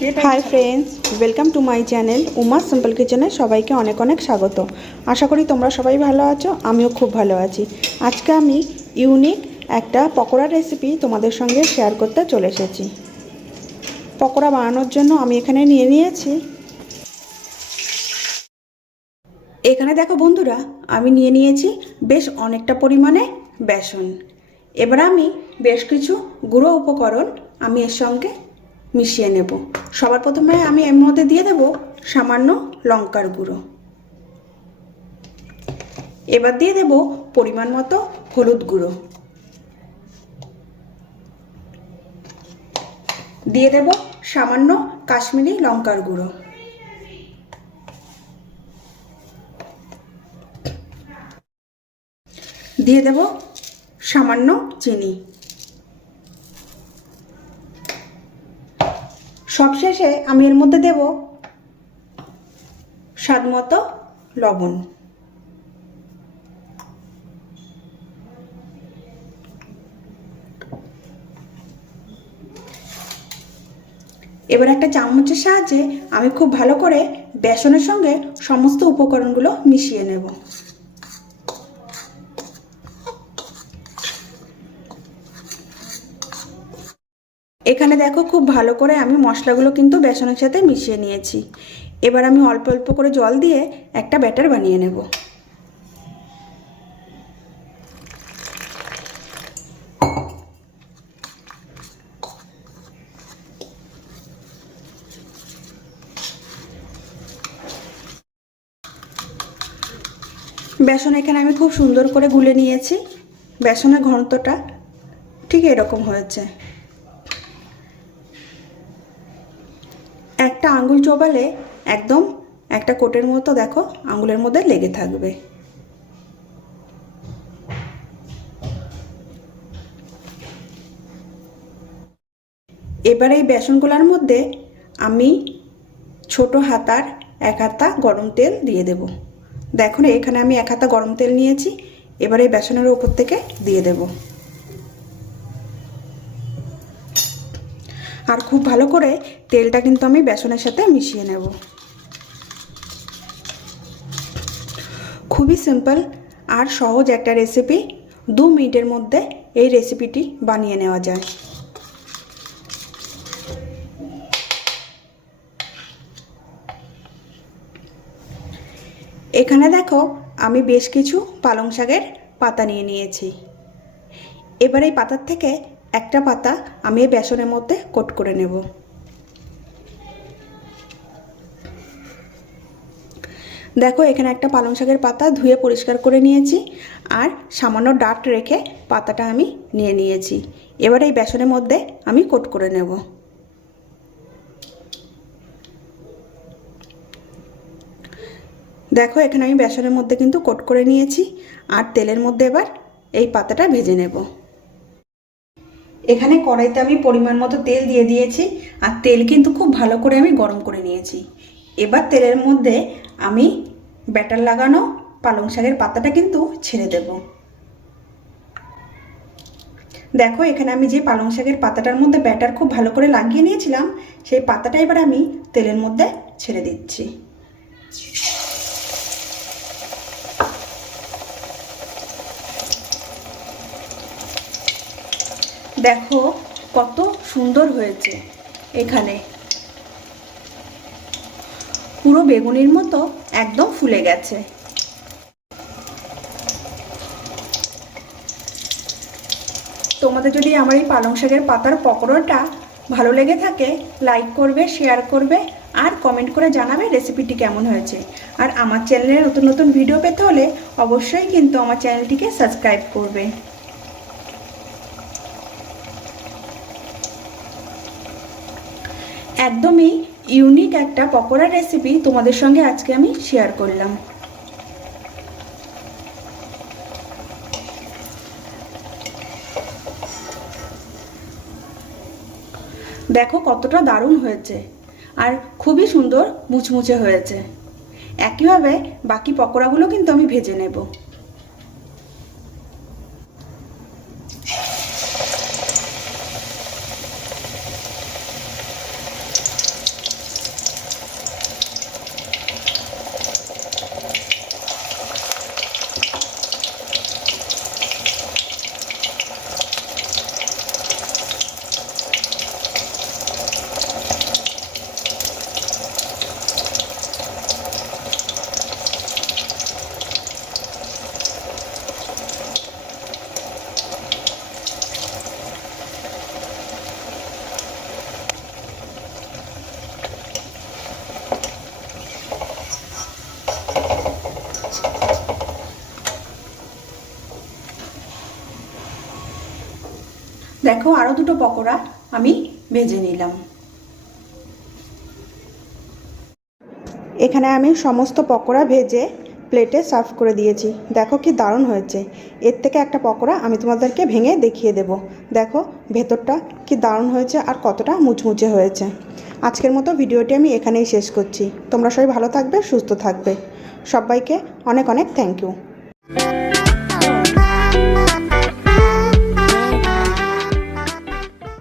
Hi friends welcome to my channel Uma simple কিচেনে সবাইকে অনেক অনেক স্বাগত। আশা করি তোমরা সবাই ভালো আছো, আমিও খুব ভালো আছি। আজকে আমি ইউনিক একটা পকোড়া রেসিপি তোমাদের সঙ্গে শেয়ার করতে চলে এসেছি। পকোড়া বানানোর জন্য আমি এখানে নিয়ে নিয়েছি। এখানে দেখো বন্ধুরা, আমি নিয়ে নিয়েছি বেশ অনেকটা পরিমাণে বেসন। এবার আমি বেশ কিছু গুঁড়ো উপকরণ আমি এর সঙ্গে মিশিয়ে নেব। সবার প্রথমে আমি এর মধ্যে দিয়ে দেব সামান্য লঙ্কার গুঁড়ো। এবার দিয়ে দেব পরিমাণ মতো হলুদ গুঁড়ো। দিয়ে দেব সামান্য কাশ্মীরি লঙ্কার গুঁড়ো। দিয়ে দেব সামান্য চিনি। সবশেষে আমি এর মধ্যে দেব স্বাদ মতো লবণ। এবার একটা চামচের সাহায্যে আমি খুব ভালো করে বেসনের সঙ্গে সমস্ত উপকরণগুলো মিশিয়ে নেব। এখানে দেখো খুব ভালো করে আমি মশলাগুলো কিন্তু বেসনের সাথে মিশিয়ে নিয়েছি। এবার আমি অল্প অল্প করে জল দিয়ে একটা ব্যাটার বানিয়ে নেব। বেসন এখানে আমি খুব সুন্দর করে গুলে নিয়েছি। বেসনের ঘনত্বটা ঠিক এরকম হয়েছে। একটা আঙ্গুল চোবালে একদম একটা কোটের মতো দেখো আঙ্গুলের মধ্যে লেগে থাকবে। এবার এই বেসনগুলোর মধ্যে আমি ছোট হাতার এক হাতা গরম তেল দিয়ে দেব। দেখুন এখানে আমি এক হাতা গরম তেল নিয়েছি, এবার এই বেসনের উপর থেকে দিয়ে দেবো। আর খুব ভালো করে তেলটা কিন্তু আমি বেসনের সাথে মিশিয়ে নেব। খুবই সিম্পল আর সহজ একটা রেসিপি দু মিনিটের মধ্যে এই রেসিপিটি বানিয়ে নেওয়া যায়। এখানে দেখো আমি বেশ কিছু পালং শাকের পাতা নিয়ে নিয়েছি। এবার এই পাতার থেকে একটা পাতা আমি এই বেসনের মধ্যে কোট করে নেব। দেখো, এখানে একটা পালং শাকের পাতা ধুয়ে পরিষ্কার করে নিয়েছি আর সামান্য ডাট রেখে পাতাটা আমি নিয়ে নিয়েছি। এবার এই বেসনের মধ্যে আমি কোট করে নেব। দেখো, এখানে আমি বেসনের মধ্যে কিন্তু কোট করে নিয়েছি আর তেলের মধ্যে এবার এই পাতাটা ভেজে নেব। এখানে কড়াইতে আমি পরিমাণ মতো তেল দিয়ে দিয়েছি, আর তেল কিন্তু খুব ভালো করে আমি গরম করে নিয়েছি। এবার তেলের মধ্যে আমি ব্যাটার লাগানো পালং শাকের পাতাটা কিন্তু ছেড়ে দেব। দেখো, এখানে আমি যে পালং শাকের পাতাটার মধ্যে ব্যাটার খুব ভালো করে লাগিয়ে নিয়েছিলাম, সেই পাতাটা এবার আমি তেলের মধ্যে ছেড়ে দিচ্ছি। দেখো কত সুন্দর হয়েছে এখানে। পুরো বেগুনির মতো একদম ফুলে গেছে। তোমাদের যদি আমার এই পালং শাকের পাতার পকোড়াটা ভালো লেগে থাকে লাইক করবে শেয়ার করবে, আর কমেন্ট করে জানাবে রেসিপিটি কেমন হয়েছে। আর আমার চ্যানেলে নতুন নতুন ভিডিও পেতে হলে অবশ্যই কিন্তু আমার চ্যানেলটিকে সাবস্ক্রাইব করবে। একদমই ইউনিক একটা পকোড়া রেসিপি তোমাদের সঙ্গে আজকে আমি শেয়ার করলাম। দেখো কতটা দারুণ হয়েছে আর খুবই সুন্দর মুচমুচে হয়েছে। একইভাবে বাকি পকোড়াগুলো কিন্তু আমি ভেজে নেব। দেখো আরও দুটো পকোড়া আমি ভেজে নিলাম। এখানে আমি সমস্ত পকোড়া ভেজে প্লেটে সার্ভ করে দিয়েছি। দেখো কি দারুণ হয়েছে। এর থেকে একটা পকোড়া আমি তোমাদেরকে ভেঙে দেখিয়ে দেব। দেখো ভেতরটা কি দারুণ হয়েছে আর কতটা মুচমুচে হয়েছে। আজকের মতো ভিডিওটি আমি এখানেই শেষ করছি। তোমরা সবাই ভালো থাকবে, সুস্থ থাকবে। সবাইকে অনেক অনেক থ্যাংক ইউ